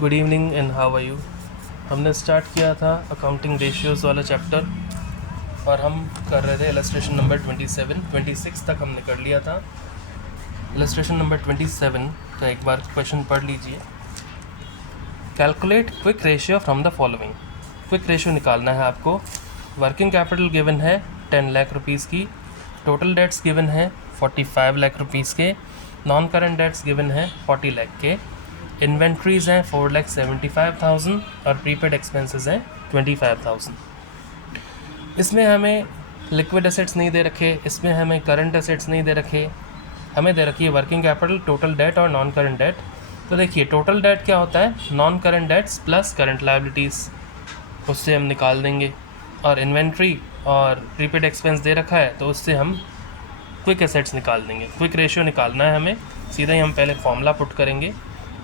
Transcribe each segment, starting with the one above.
Good evening and how are you. हमने start किया था अकाउंटिंग रेशियोज़ वाला चैप्टर और हम कर रहे थे इलस्ट्रेशन नंबर 26 तक हमने कर लिया था। इलस्ट्रेशन नंबर 27 का एक बार क्वेश्चन पढ़ लीजिए। Calculate quick ratio from the following. Quick ratio निकालना है आपको। वर्किंग कैपिटल गिवन है 10 लाख रुपीज़ की, टोटल डेट्स गिवन है 45 लाख रुपीज़ के, नॉन करंट डेट्स गिवन है 40 लाख के, इन्वेंट्रीज़ हैं 4,75,000 और प्रीपेड एक्सपेंसेस हैं 25,000। इसमें हमें लिक्विड एसेट्स नहीं दे रखे, इसमें हमें करंट एसेट्स नहीं दे रखे, हमें दे रखी है वर्किंग कैपिटल, टोटल डेट और नॉन करंट डेट। तो देखिए टोटल डेट क्या होता है, non current debts plus current liabilities, उससे हम निकाल देंगे। और इन्वेंट्री और प्रीपेड एक्सपेंस दे रखा है तो उससे हम क्विक एसेट्स निकाल देंगे। क्विक रेशियो निकालना है हमें, सीधा ही हम पहले फॉर्मूला पुट करेंगे।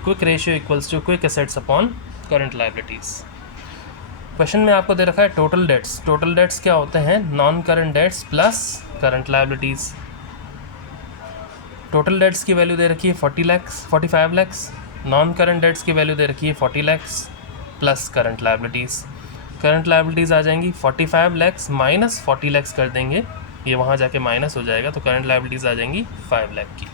Quick ratio equals to quick assets upon current liabilities. Question में आपको दे रखा है टोटल डेट्स। टोटल डेट्स क्या होते हैं, non current debts plus current liabilities. Total debts की वैल्यू दे रखी है 45 लैक्स, नॉन करंट डेट्स की वैल्यू दे रखी है 40 lakhs plus current liabilities. Current liabilities आ जाएंगी 45 लैक्स माइनस 40 लैक्स कर देंगे, ये वहाँ जाके माइनस हो जाएगा, तो करंट लायबिलिटीज़ आ जाएंगी 5 लाख की।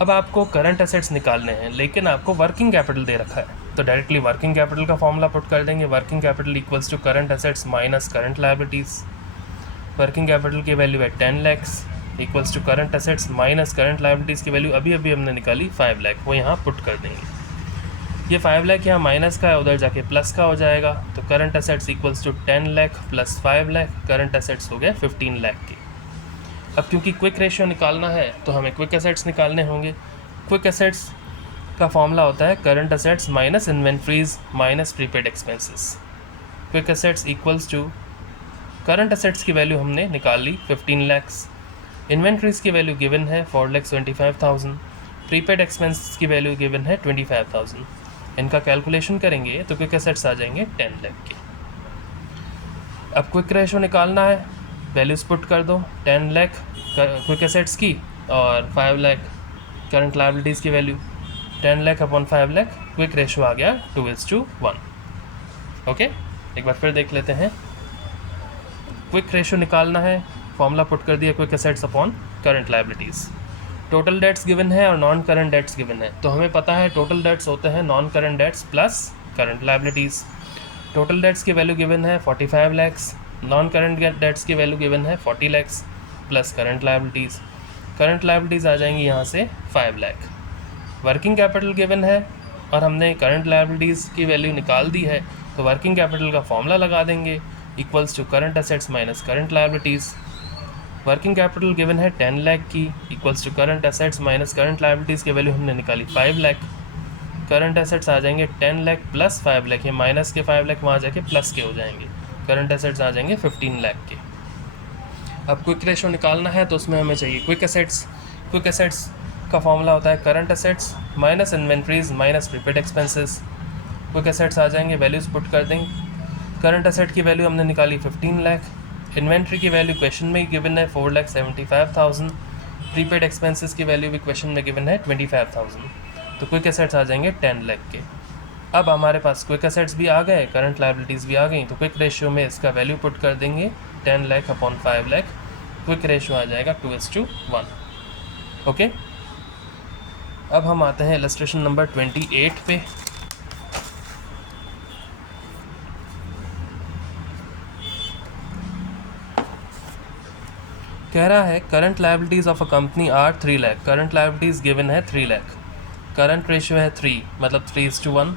अब आपको करंट एसेट्स निकालने हैं लेकिन आपको वर्किंग कैपिटल दे रखा है, तो डायरेक्टली वर्किंग कैपिटल का फॉर्मूला पुट कर देंगे। Working capital equals to current assets minus current liabilities. Working capital की वैल्यू है 10 lakhs equals to current assets minus current liabilities की वैल्यू अभी अभी हमने निकाली 5 लाख, वो यहाँ पुट कर देंगे। ये 5 लाख यहाँ माइनस का है, उधर जाके प्लस का हो जाएगा, तो current assets equals to 10 lakh plus 5 lakh, current assets हो गए 15 लाख के। अब क्योंकि क्विक रेशियो निकालना है तो हमें क्विक एसेट्स निकालने होंगे। क्विक एसेट्स का फॉर्मूला होता है current assets minus inventories minus prepaid expenses. Quick assets equals to current assets की वैल्यू हमने निकाल ली 15 लैक्स, इन्वेंट्रीज की वैल्यू गिवन है 4,25,000, प्रीपेड एक्सपेंसेस की वैल्यू गिवन है 25,000। इनका कैलकुलेशन करेंगे तो क्विक एसेट्स आ जाएंगे 10 लाख के। अब क्विक रेशियो निकालना है, वैल्यूज पुट कर दो, 10 लाख क्विक एसेट्स की और 5 लाख करंट लायबिलिटीज़ की value. 10 lakh upon 5 lakh, quick ratio आ गया 2:1। ओके, एक बार फिर देख लेते हैं। क्विक रेशियो निकालना है, फॉर्मूला पुट कर दिया quick assets upon current liabilities. Total dates given है और नॉन करंट डेट्स गिवन है, तो हमें पता है टोटल डेट्स होते हैं non current debts plus current liabilities. Total debts की वैल्यू गिवन है 45 लैक्स, नॉन करंट डेट्स की वैल्यू गिवन है 40 lakhs plus current liabilities. Current liabilities आ जाएंगी यहाँ से 5 लाख। वर्किंग कैपिटल गिवन है और हमने करंट लायबिलिटीज़ की वैल्यू निकाल दी है, तो वर्किंग कैपिटल का फॉर्मूला लगा देंगे, equals to current assets minus current liabilities. Working capital given है 10 लाख की, equals to current assets minus current liabilities की वैल्यू हमने निकाली 5 लाख। करंट एसेट्स आ जाएंगे 10 लाख प्लस 5 लाख, ये माइनस के 5 लाख वहाँ जाके प्लस के हो जाएंगे, करंट एसेट्स आ जाएंगे 15 लाख के। अब क्विक रेशियो निकालना है तो उसमें हमें चाहिए क्विक एसेट्स। क्विक एसेट्स का फॉर्मूला होता है current assets minus inventories minus prepaid expenses. Quick assets आ जाएंगे, वैल्यूज़ पुट कर देंगे। करंट एसेट की वैल्यू हमने निकाली 15 लाख, इन्वेंट्री की वैल्यू क्वेश्चन में ही गिवन है 4,75,000, प्रीपेड एक्सपेंसेस की वैल्यू भी क्वेश्चन में गिवन है 25,000, तो क्विक एसेट्स आ जाएंगे 10 लाख के। अब हमारे पास क्विक एसेट्स भी आ गए, करंट लायबिलिटीज़ भी आ गई, तो क्विक रेशियो में इसका वैल्यू पुट कर देंगे 10 lakh upon 5 lakh, quick ratio आ जाएगा 2:1। ओके, अब हम आते हैं इलस्ट्रेशन नंबर 28 पे। कह रहा है current liabilities of a company are 3 lakh. Current liabilities given है 3 लाख, करंट रेशियो है 3 मतलब 3:1,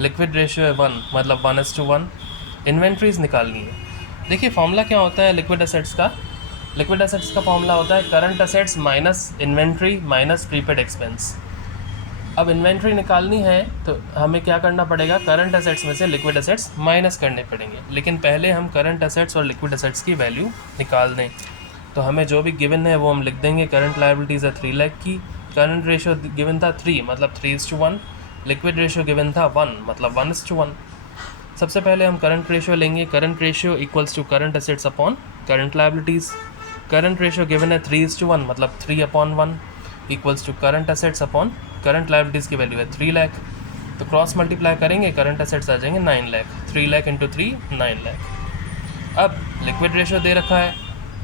लिक्विड रेशियो है 1 मतलब 1:1। इन्वेंट्रीज निकालनी है। देखिए फॉर्मूला क्या होता है लिक्विड एसेट्स का। लिक्विड एसेट्स का फॉर्मूला होता है current assets minus inventory minus prepaid expense. अब इन्वेंट्री निकालनी है तो हमें क्या करना पड़ेगा, करंट एसेट्स में से लिक्विड एसेट्स माइनस करने पड़ेंगे, लेकिन पहले हम करंट एसेट्स और लिक्विड एसेट्स की वैल्यू निकाल दें। तो हमें जो भी गिवन है वो हम लिख देंगे। करंट लायबिलिटीज़ है 3 लाख की, करंट रेशियो गिवन था 3 मतलब 3:1, लिक्विड रेशियो गिवन था 1 मतलब 1:1। सबसे पहले हम करंट रेशियो लेंगे। Current ratio equals to current assets upon current liabilities. Current ratio given है 3:1 मतलब 3/1 equals to current assets upon current liabilities की वैल्यू है 3 लाख। तो क्रॉस मल्टीप्लाई करेंगे, करंट एसेट्स आ जाएंगे 9 लाख, 3 लाख इंटू 3 9 लाख। अब लिक्विड रेशियो दे रखा है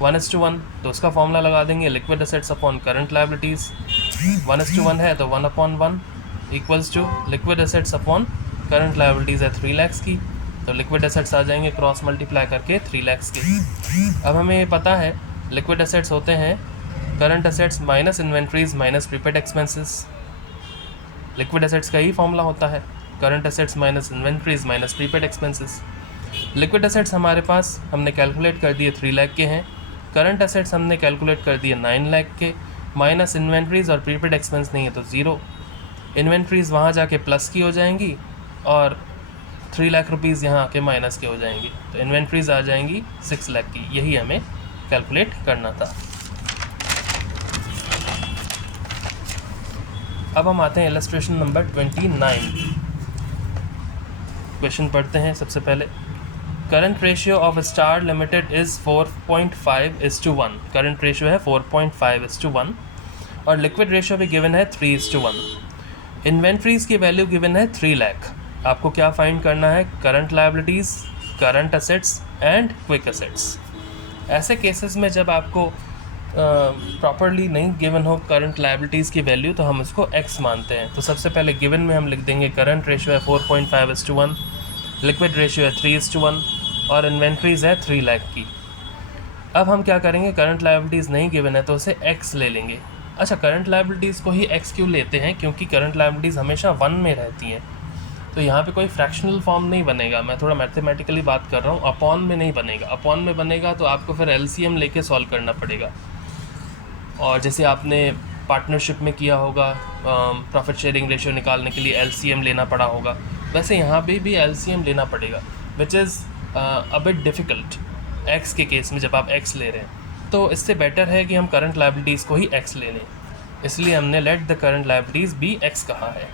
1:1, तो उसका फॉर्मूला लगा देंगे, liquid assets upon current liabilities. 1:1 है तो 1/1 equals to liquid assets upon current liabilities है 3 लाख की, तो लिक्विड एसेट्स आ जाएंगे क्रॉस मल्टीप्लाई करके 3 लाख के। अब हमें ये पता है लिक्विड एसेट्स होते हैं current assets minus inventories minus prepaid expenses. Liquid assets का ही फॉर्मूला होता है current assets minus inventories minus prepaid expenses. Liquid assets हमारे पास हमने कैलकुलेट कर दिए 3 लाख के हैं, करंट एसेट्स हमने कैलकुलेट कर दिए 9 लाख के, माइनस इन्वेंट्रीज और प्रीपेड एक्सपेंस नहीं है तो ज़ीरो। इन्वेंट्रीज़ वहाँ जाके प्लस की हो जाएंगी और 3 लाख रुपीज़ यहाँ आके माइनस के हो जाएंगी, तो इन्वेंट्रीज़ आ जाएंगी 6 लाख की। यही हमें कैलकुलेट करना था। अब हम आते हैं इलस्ट्रेशन नंबर 29। क्वेश्चन पढ़ते हैं सबसे पहले। Current ratio of star limited is 4.5:1। Current ratio है 4.5:1 और लिक्विड रेशियो भी गिवन है 3:1। इन्वेंट्रीज़ की वैल्यू गिवन है 3 लाख। आपको क्या फाइंड करना है? Current liabilities, current assets and quick assets. ऐसे केसेस में जब आपको प्रॉपरली नहीं गिवन हो करंट लायबिलिटीज़ की वैल्यू तो हम उसको x मानते हैं। तो सबसे पहले गिवन में हम लिख देंगे करंट रेशियो है 4.5:1, लिक्विड रेशियो है 3:1 और इन्वेंट्रीज़ है 3 लाख की। अब हम क्या करेंगे, करंट लायबिलिटीज़ नहीं गिवन है तो उसे x ले लेंगे। अच्छा, करंट लायबिलिटीज़ को ही x क्यों लेते हैं? क्योंकि करंट लायबिलिटीज़ हमेशा 1 में रहती हैं, तो यहाँ पे कोई फ्रैक्शनल फॉर्म नहीं बनेगा। मैं थोड़ा मैथमेटिकली बात कर रहा हूँ, अपॉन में नहीं बनेगा। अपॉन में बनेगा तो आपको फिर LCM लेके सॉल्व करना पड़ेगा, और जैसे आपने पार्टनरशिप में किया होगा प्रॉफिट शेयरिंग रेशियो निकालने के लिए LCM लेना पड़ा होगा, वैसे यहाँ पे भी LCM लेना पड़ेगा, which is a bit difficult x के केस में जब आप x ले रहे हैं। तो इससे बेटर है कि हम करंट लायबिलिटीज़ को ही x ले लें, इसलिए हमने let the current liabilities be x कहा है।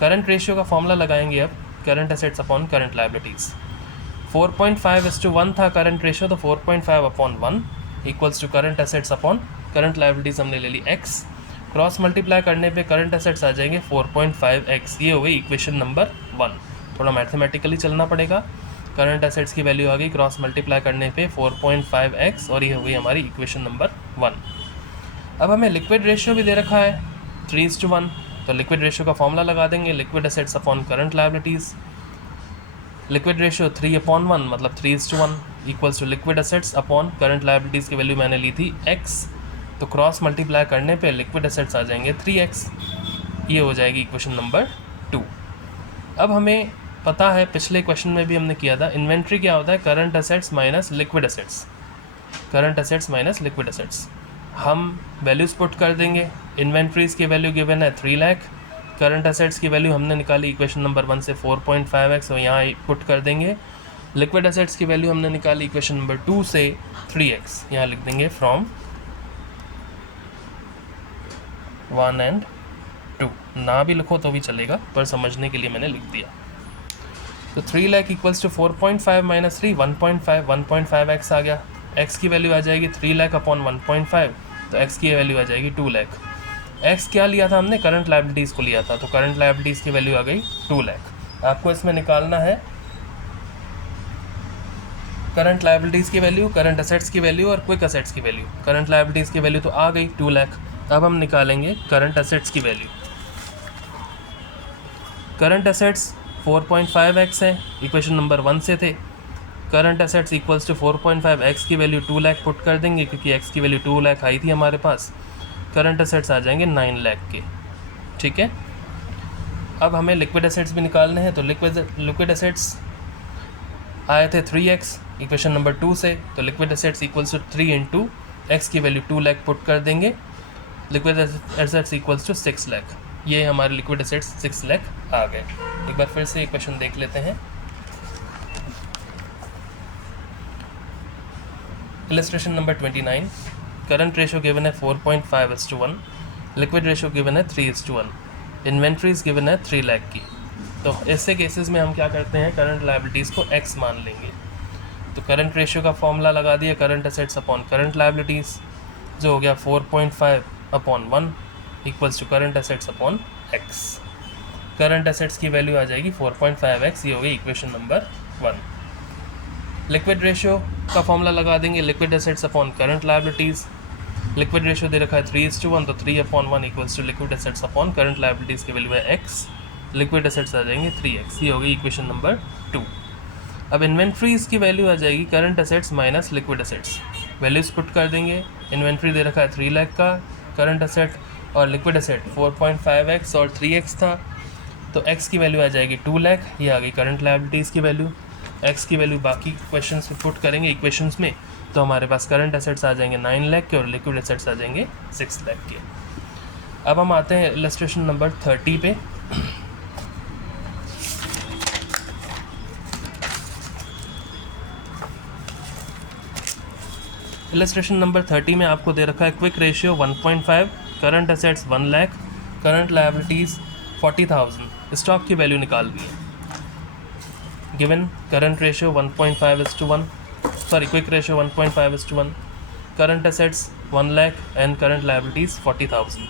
करंट रेशियो का फॉर्मूला लगाएंगे अब, current assets upon current liabilities. 4.5:1 था करंट रेशियो, तो 4.5/1 equals to current assets upon current liabilities हमने ले ली x। क्रॉस मल्टीप्लाई करने पे करंट एसेट्स आ जाएंगे 4.5x। ये हो गई इक्वेशन नंबर 1। थोड़ा मैथमेटिकली चलना पड़ेगा। करंट एसेट्स की वैल्यू आ गई क्रॉस मल्टीप्लाई करने पे 4.5x और ये हो गई हमारी इक्वेशन नंबर 1। अब हमें लिक्विड रेशियो भी दे रखा है 3:1, तो लिक्विड रेशियो का फॉर्मूला लगा देंगे, liquid assets upon current liabilities. Liquid ratio 3/1 मतलब 3:1 equals to liquid assets upon current liabilities की वैल्यू मैंने ली थी x, तो क्रॉस मल्टीप्लाई करने पे लिक्विड एसेट्स आ जाएंगे 3x। ये हो जाएगी इक्वेशन नंबर 2। अब हमें पता है, पिछले क्वेश्चन में भी हमने किया था, इन्वेंट्री क्या होता है? Current assets minus liquid assets, current assets minus liquid assets. हम वैल्यूज़ पुट कर देंगे। इन्वेंट्रीज़ की वैल्यू गिवन है 3 लाख, करंट एसेट्स की वैल्यू हमने निकाली इक्वेशन नंबर 1 से 4.5x, और यहाँ पुट कर देंगे। लिक्विड एसेट्स की वैल्यू हमने निकाली इक्वेशन नंबर 2 से 3x, यहाँ लिख देंगे फ्रॉम 1 and 2। ना भी लिखो तो भी चलेगा, पर समझने के लिए मैंने लिख दिया। तो 3 lakh equals to 4.5 minus 3 1.5, 1.5x आ गया। x की वैल्यू आ जाएगी 3 लाख अपॉन 1.5, तो x की वैल्यू आ जाएगी 2 लाख। x क्या लिया था हमने? करंट लायबिलिटीज़ को लिया था, तो करंट लायबिलिटीज़ की वैल्यू आ गई 2 लाख। आपको इसमें निकालना है करंट लायबिलिटीज़ की वैल्यू, करंट एसेट्स की वैल्यू और क्विक एसेट्स की वैल्यू। करंट लायबिलिटीज़ की वैल्यू तो आ गई 2 लाख। अब हम निकालेंगे करंट एसेट्स की वैल्यू। करंट एसेट्स 4.5x है, इक्वेशन नंबर 1 से थे। Current assets equals to 4.5x की वैल्यू 2 लाख पुट कर देंगे, क्योंकि x की वैल्यू 2 लाख आई थी हमारे पास। करंट एसेट्स आ जाएंगे 9 लाख के, ठीक है। अब हमें लिक्विड एसेट्स भी निकालने हैं, तो लिक्विड एसेट्स आए थे 3x इक्वेशन नंबर 2 से, तो liquid assets equals to 3 into x की वैल्यू 2 लाख पुट कर देंगे। Liquid assets equals to 6 lakh. ये हमारे लिक्विड एसेट्स 6 लाख आ गए। एक बार फिर से इक्वेशन देख लेते हैं। Illustration number 29। Current ratio given है 4.5:1, लिक्विड रेशियो गिवन है 3:1, इन्वेंट्रीज गिवन है 3 लाख की। तो ऐसे केसेस में हम क्या करते हैं, करंट लायबिलिटीज़ को x मान लेंगे। तो करंट रेशियो का फॉर्मूला लगा दिया, current assets upon current liabilities, जो हो गया 4.5/1 equals to current assets upon x। Current assets की वैल्यू आ जाएगी 4.5x, ये होगी इक्वेशन नंबर 1। लिक्विड रेशियो का फॉर्मूला लगा देंगे, liquid assets upon current liabilities. Liquid ratio दे रखा है 3:1, तो 3/1 equals to liquid assets upon current liabilities की वैल्यू है x, लिक्विड एसेट्स आ जाएंगे 3x, ये होगी इक्वेशन नंबर 2। अब इन्वेंट्रीज़ की वैल्यू आ जाएगी current assets minus liquid assets. Values put कर देंगे, इन्वेंट्री दे रखा है 3 लाख का, करंट एसेट और लिक्विड एसेट 4.5x और 3x था, तो x की वैल्यू आ जाएगी 2 लाख, ये आ गई करंट लायबिलिटीज़ की वैल्यू। x की वैल्यू बाकी क्वेश्चंस में पुट करेंगे इक्वेशंस में, तो हमारे पास करंट एसेट्स आ जाएंगे 9 लाख के और लिक्विड एसेट्स आ जाएंगे 6 लाख के। अब हम आते हैं इलस्ट्रेशन नंबर 30 पे। इलस्ट्रेशन नंबर 30 में आपको दे रखा है quick ratio 1.5, current assets 1 lakh, current liabilities 40,000, stock की वैल्यू निकाल दी है। Given current ratio 1.5:1, sorry quick ratio 1.5:1, current assets 1 lakh and current liabilities 40,000।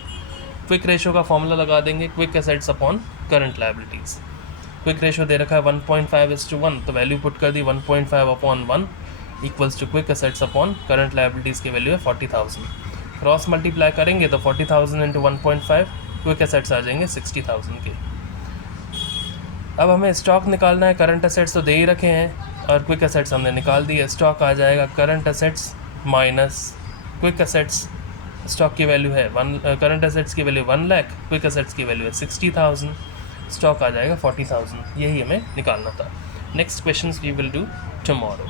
Quick ratio का फॉर्मूला लगा देंगे, quick assets upon current liabilities. Quick ratio दे रखा है 1.5:1, तो वैल्यू पुट कर दी 1.5/1 equals to quick assets upon current liabilities की वैल्यू है 40,000। क्रॉस मल्टीप्लाई करेंगे तो 40,000 इंटू 1.5, क्विक एसेट्स आ जाएंगे 60,000 के। अब हमें स्टॉक निकालना है, करंट एसेट्स तो दे ही रखे हैं और क्विक एसेट्स हमने निकाल दी है। स्टॉक आ जाएगा current assets minus quick assets. Stock की वैल्यू है करंट एसेट्स की वैल्यू 1 लाख, क्विक एसेट्स की वैल्यू है 60,000, स्टॉक आ जाएगा 40,000। यही हमें निकालना था। Next questions we will do tomorrow.